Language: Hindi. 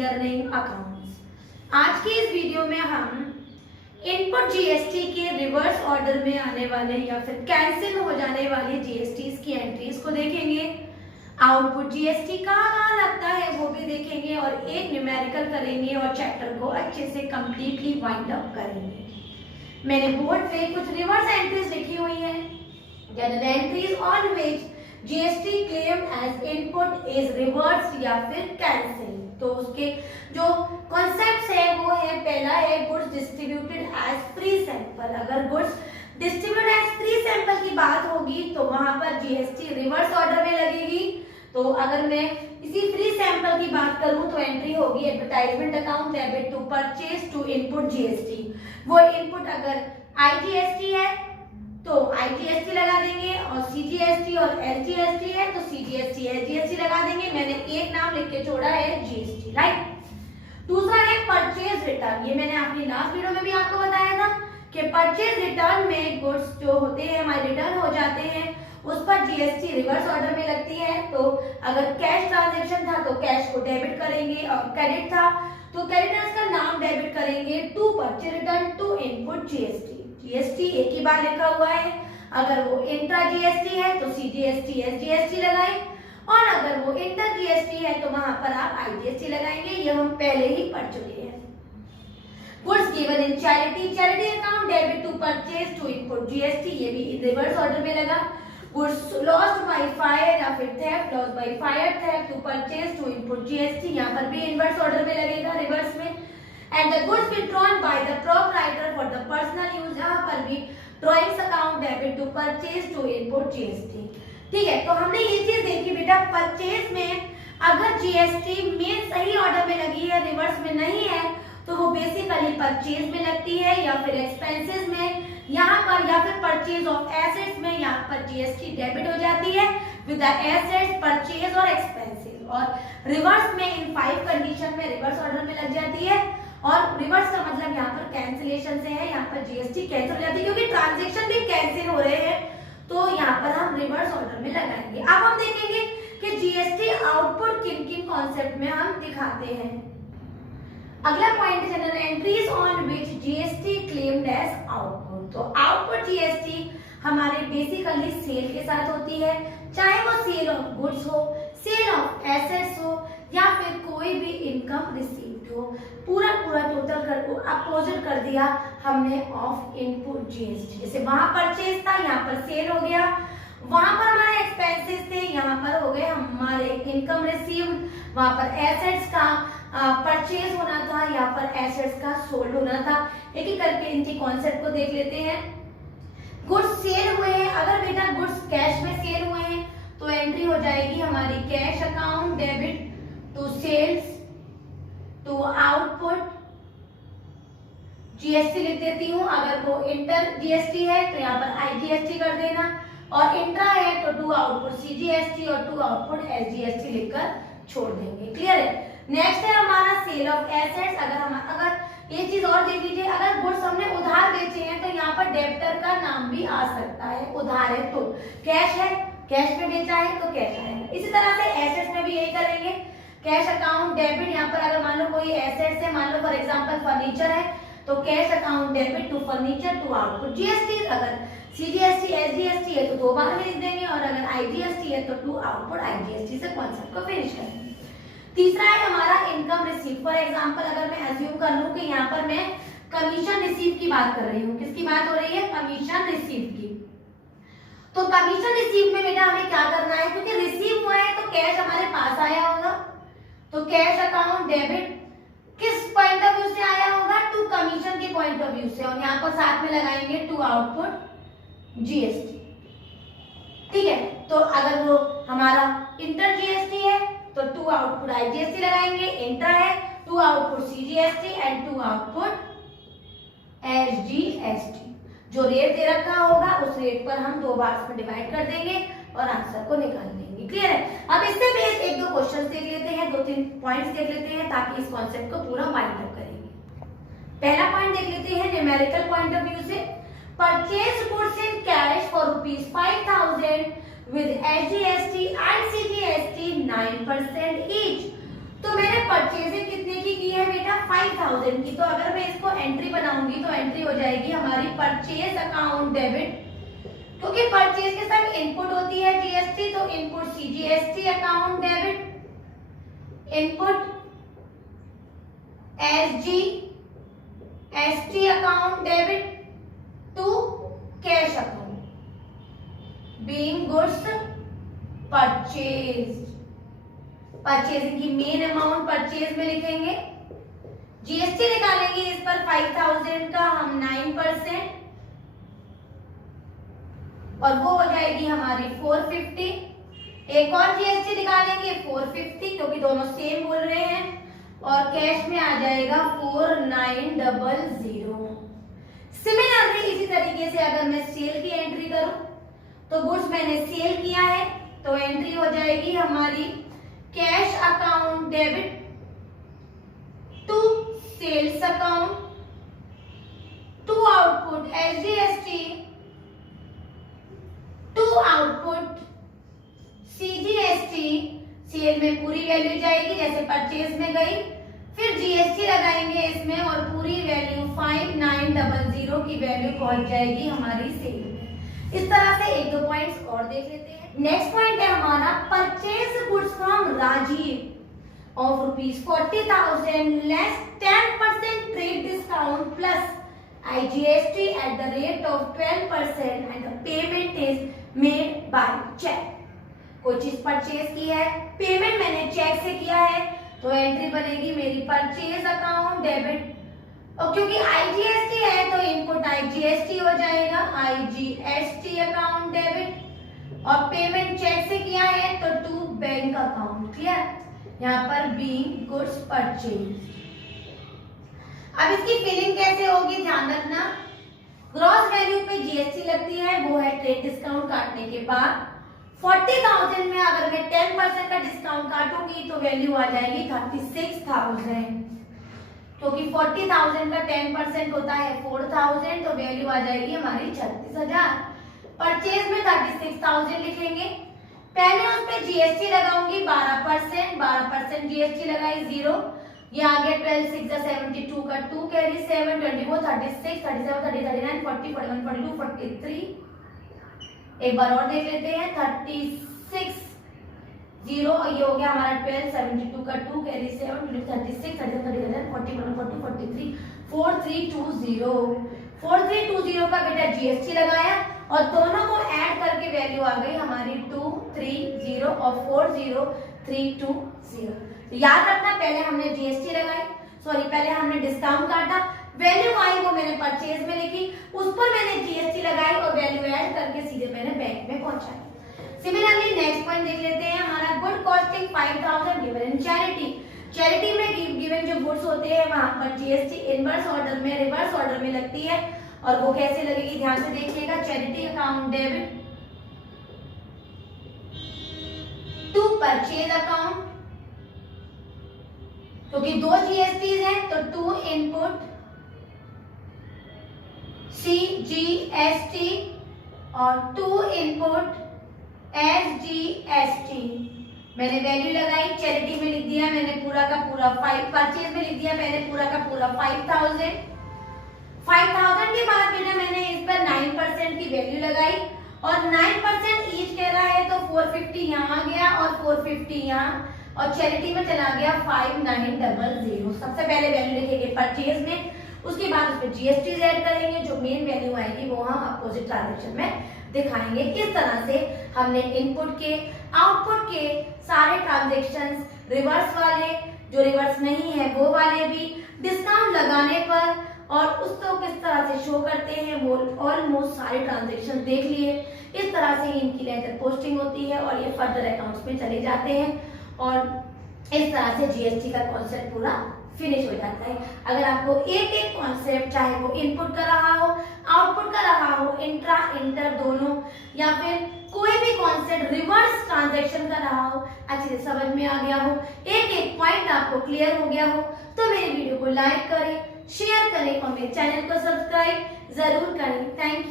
Learning accounts. आज की इस वीडियो में हम इनपुट जीएसटी के रिवर्स ऑर्डर में आने वाले या फिर कैंसिल हो जाने वाली जीएसटी की एंट्रीज को देखेंगे। आउटपुट जीएसटी कहाँ लगता है वो भी देखेंगे और एक न्यूमेरिकल करेंगे और चैप्टर को अच्छे से कंप्लीटली वाइंड अप करेंगे। मैंने बोर्ड पे कुछ रिवर्स एंट्रीज लिखी हुई है। General entries on which GST claimed as input is reversed या फिर कैंसिल। तो उसके जो कॉन्सेप्ट्स है वो है, पहला है goods distributed as free sample. अगर goods distributed as free sample की बात होगी तो वहां पर जीएसटी रिवर्स ऑर्डर में लगेगी। तो अगर मैं इसी फ्री सैंपल की बात करूं तो एंट्री होगी advertisement account debit to purchase to input GST. वो इनपुट अगर आईजीएसटी है तो आईजीएसटी लगा देंगे और सीजीएसटी और एसजीएसटी है तो सीजीएसटी एसजीएसटी लगा देंगे। मैंने एक नाम लिख के छोड़ा है जीएसटी, राइट। दूसरा है परचेज रिटर्न। ये मैंने अपनी लास्ट वीडियो में भी आपको बताया था कि परचेज रिटर्न में गुड्स जो होते हैं हमारे रिटर्न हो जाते हैं उस पर जीएसटी रिवर्स ऑर्डर में लगती है। तो अगर कैश ट्रांजैक्शन था तो कैश को डेबिट करेंगे और क्रेडिट था तो क्रेडिटर्स का नाम डेबिट करेंगे to purchase return to input GST. GST एक ही बार लिखा हुआ है। अगर वो इंट्रा जीएसटी है तो सीजीएसटी एसजीएसटी लगाएं और अगर वो इंटर जीएसटी है तो वहां पर आप आईजीएसटी लगाएंगे। ये हम पहले ही पढ़ चुके हैं। Goods given in charity account debit to purchase to input GST, ये भी रिवर्स ऑर्डर में लगा। गुड्स लॉस्ट बाय फायर या फिर theft, lost by fire theft to purchase to input GST, यहाँ पर भी इनवर्स ऑर्डर में लगेगा, रिवर्स में। And the goods withdrawn by the proprietor for the personal use, यहाँ पर भी drawings account debit to purchase to input GST. ठीक है, तो हमने ये चीज देखी बेटा, परचेज में अगर जीएसटी में सही ऑर्डर में लगी है, रिवर्स में नहीं है, तो वो बेसिकली परचेज में लगती है या फिर एक्सपेंसेस में यहाँ पर, या फिर परचेज ऑफ एसेट्स में यहाँ पर जीएसटी डेबिट हो जाती है विद द एसेट्स, परचेज और एक्सपेंसेस। और रिवर्स में इन 5 कंडीशन में रिवर्स ऑर्डर में लग जाती है। और रिवर्स का मतलब यहाँ पर कैंसिलेशन से है, यहाँ पर जीएसटी कैंसिल हो जाती है क्योंकि ट्रांजैक्शन भी कैंसिल हो रहे हैं, तो यहाँ पर हम रिवर्स ऑर्डर में लगाएंगे। अब हम देखेंगे कि जीएसटी आउटपुट किन किन कॉन्सेप्ट में हम दिखाते हैं। अगला पॉइंट है general entries on which GST claimed as output. तो आउटपुट जीएसटी हमारे बेसिकली सेल के साथ होती है, चाहे वो सेल ऑफ गुड्स हो, सेल ऑफ एसेट्स हो या फिर कोई भी इनकम रिसीव्ड हो। पूरा टोटल कर अपोजिट कर दिया हमने ऑफ इनपुट जीएसटी। जैसे वहां परचेज था, यहाँ पर सेल हो गया। वहां पर हमारे एक्सपेंसेस थे, यहाँ पर हो गए हमारे इनकम रिसीव्ड। वहां पर एसेट्स का परचेज होना था, यहाँ पर एसेट्स का सोल्ड होना था। एक एक करके इनके कॉन्सेप्ट को देख लेते हैं। गुड्स सेल हुए हैं, अगर बेटा गुड्स कैश में सेल हुए हैं तो एंट्री हो जाएगी हमारी cash account debit to sales to output GST लिख देती हूँ। अगर वो इंटर जीएसटी है तो यहाँ पर आईजीएसटी कर देना और इंट्रा है तो टू आउटपुट सीजीएसटी और टू आउटपुट एसजीएसटी लिखकर छोड़ देंगे। क्लियर है। नेक्स्ट है हमारा सेल ऑफ एसेट्स। अगर ये चीज और देख लीजिए, अगर गुड्स हमने उधार बेचे हैं तो यहाँ पर डेबिटर का नाम भी आ सकता है। उधार है तो कैश है, कैश में बेचा है तो कैश आएगा। इसी तरह से एसेट्स में भी यही करेंगे। कैश अकाउंट डेबिट, यहाँ पर अगर मान लो कोई एसेट्स है, मान लो फॉर एग्जांपल फर्नीचर है तो cash account debit to furniture to output GST. अगर सीजीएसटी एसजीएसटी है तो 2 बार में लिख देंगे और अगर आईजीएसटी है तो टू आउटपुट आईजीएसटी से कॉन्सेप्ट को फिनिश करेंगे। तीसरा है हमारा इनकम रिसीव। फॉर एग्जांपल अगर मैं अज्यूम कर लूं कि यहाँ पर मैं कमीशन रिसीव की बात कर रही हूँ, किसकी बात हो रही है, कमीशन रिसीव की। तो कमीशन रिसीव में बेटा हमें क्या करना है, क्योंकि रिसीव हुआ है तो कैश हमारे पास आया होगा, तो कैश अकाउंट डेबिट किस पॉइंट ऑफ व्यू से आया होगा, टू कमीशन के पॉइंट ऑफ व्यू से, और यहाँ पर साथ में लगाएंगे टू आउटपुट जीएसटी। ठीक है, तो अगर वो हमारा इंटर जीएसटी है तो टू आउटपुट आईजीएसटी लगाएंगे, इंट्रा है to output CGST and to output SGST. जो रेट दे रखा होगा उस रेट पर हम 2 बार में डिवाइड कर देंगे और आंसर को निकाल देंगे। क्लियर है। अब इससे बेस 1-2 क्वेश्चंस देख लेते हैं, 2-3 पॉइंट्स देख लेते हैं ताकि इस कॉन्सेप्ट को पूरा वाइंड अप करेंगे। पहला पॉइंट देख लेते हैं न्यूमेरिकल पॉइंट ऑफ व्यू से। Purchase goods in cash for ₹5,000 with SGST and CGST 9% each तो मैंने परचेजिंग कितने की है बेटा 5000 की। तो अगर मैं इसको एंट्री बनाऊंगी तो एंट्री हो जाएगी हमारी परचेज अकाउंट डेबिट, क्योंकि परचेज के साथ इनपुट होती है जीएसटी, तो input CGST account debit, input SGST account debit to cash account being goods purchase. Purchasing की मेन अमाउंट परचेज में लिखेंगे, जीएसटी निकालेंगे इस पर 5000 का हम 9% और वो हो जाएगी हमारी 450। एक और जीएसटी निकालेंगे 450 क्योंकि दोनों सेम बोल रहे हैं, और कैश में आ जाएगा 4900। सिमिलरली इसी तरीके से अगर मैं सेल की एंट्री करूं तो गुड्स मैंने सेल किया है तो एंट्री हो जाएगी हमारी cash account debit to sales account to output SGST to output CGST. Sale में पूरी वैल्यू जाएगी जैसे परचेज में गई, फिर जीएसटी लगाएंगे इसमें और पूरी वैल्यू 5900 की वैल्यू पहुंच जाएगी हमारी सेल में। इस तरह से एक दो पॉइंट्स और देख लेते हैं। नेक्स्ट पॉइंट है हमारा purchase goods from Rajiv of ₹40,000 less 10% trade discount plus IGST at the rate of 12% and the payment is made by check। कोई चीज परचेज की है, पेमेंट मैंने चेक से किया है, तो एंट्री बनेगी मेरी परचेज अकाउंट डेबिट, और क्योंकि IGST है तो इनपुट IGST हो जाएगा IGST अकाउंट डेबिट, और पेमेंट चेक से किया है तो टू बैंक अकाउंट। क्लियर? यहाँ पर बीइंग गुड्स परचेज। अब इसकी फिलिंग कैसे होगी ध्यान रखना। ग्रॉस वैल्यू पे जीएसटी लगती है, वो है ट्रेड डिस्काउंट काटने के बाद। 40,000 में अगर मैं 10% का डिस्काउंट काटूंगी तो वैल्यू आ जाएगी 36,000, क्योंकि 40,000 का 10% होता है 4,000, तो वैल्यू आ जाएगी हमारी 36,000। परचेज में 36,000 लिखेंगे, पहले उस पे जीएसटी लगाऊंगी 12% जीएसटी लगाई 0, ये आ गया 12 6 72 का 2 कैरी 7 24 36 37 30 39 40 41 42 43। एक बार और देख लेते हैं 36 0, ये हो गया हमारा 12 72 का 2 कैरी 7 36 37 39 40 41 42 43 4320। 4320 का बेटा जीएसटी लगाया और दोनों को ऐड करके वैल्यू आ गई हमारी 230 और 40320। तो याद रखना पहले हमने जीएसटी लगाई, पहले हमने डिस्काउंट काटा, वैल्यू आई वो मैंने परचेज में लिखी, उस पर मैंने जीएसटी लगाई और वैल्यू ऐड करके सीधे मैंने बैंक में पहुंचाई। सिमिलरली नेक्स्ट पॉइंट देख लेते हैं हमारा good costing 5000 given in charity. Charity में गिवन जो गुड्स होते हैं वहां पर जीएसटी इनवर्स ऑर्डर में रिवर्स ऑर्डर में लगती है, और वो कैसे लगेगी ध्यान से देखिएगा। Charity account debit to purchase account, क्योंकि दो जीएसटी है तो टू इनपुट सीजीएसटी और टू इनपुट एसजीएसटी। मैंने वैल्यू लगाई, चैरिटी में लिख दिया मैंने पूरा का पूरा 5, परचेज में लिख दिया मैंने पूरा का पूरा 5000 के बाद बेटा मैंने इस पर 9% की वैल्यू लगाई और 9% ईच कह रहा है तो 450 यहाँ गया और 450 यहाँ, और चैरिटी में चला गया 5900। सबसे पहले वैल्यू लिखेंगे परचेज में, उसके बाद उस पर जीएसटी ऐड करेंगे, जो मेन वैल्यू आएगी वो हम अपोजिट ट्रांजैक्शन में दिखाएंगे। इस तरह से हमने इनपुट के आउटपुट के सारे ट्रांजैक्शंस, रिवर्स वाले, जो रिवर्स नहीं है वो वाले भी, डिस्काउंट लगाने पर और उसको किस तरह से शो करते हैं वो ऑलमोस्ट सारे ट्रांजैक्शन देख लिए। इस तरह से इनकी लेजर पोस्टिंग होती है और ये फर्दर अकाउंट्स में चले जाते हैं, और इस तरह से जीएसटी का कॉन्सेप्ट पूरा फिनिश हो जाता है। अगर आपको एक एक कॉन्सेप्ट चाहे वो इनपुट का रहा हो, आउटपुट का रहा हो, इंट्रा इंटर दोनों, या फिर कोई भी कॉन्सेप्ट रिवर्स ट्रांजैक्शन का रहा हो, अच्छे से समझ में आ गया हो, एक एक पॉइंट आपको क्लियर हो गया हो, तो मेरे वीडियो को लाइक करें, शेयर करें और मेरे चैनल को सब्सक्राइब जरूर करें। Thank you.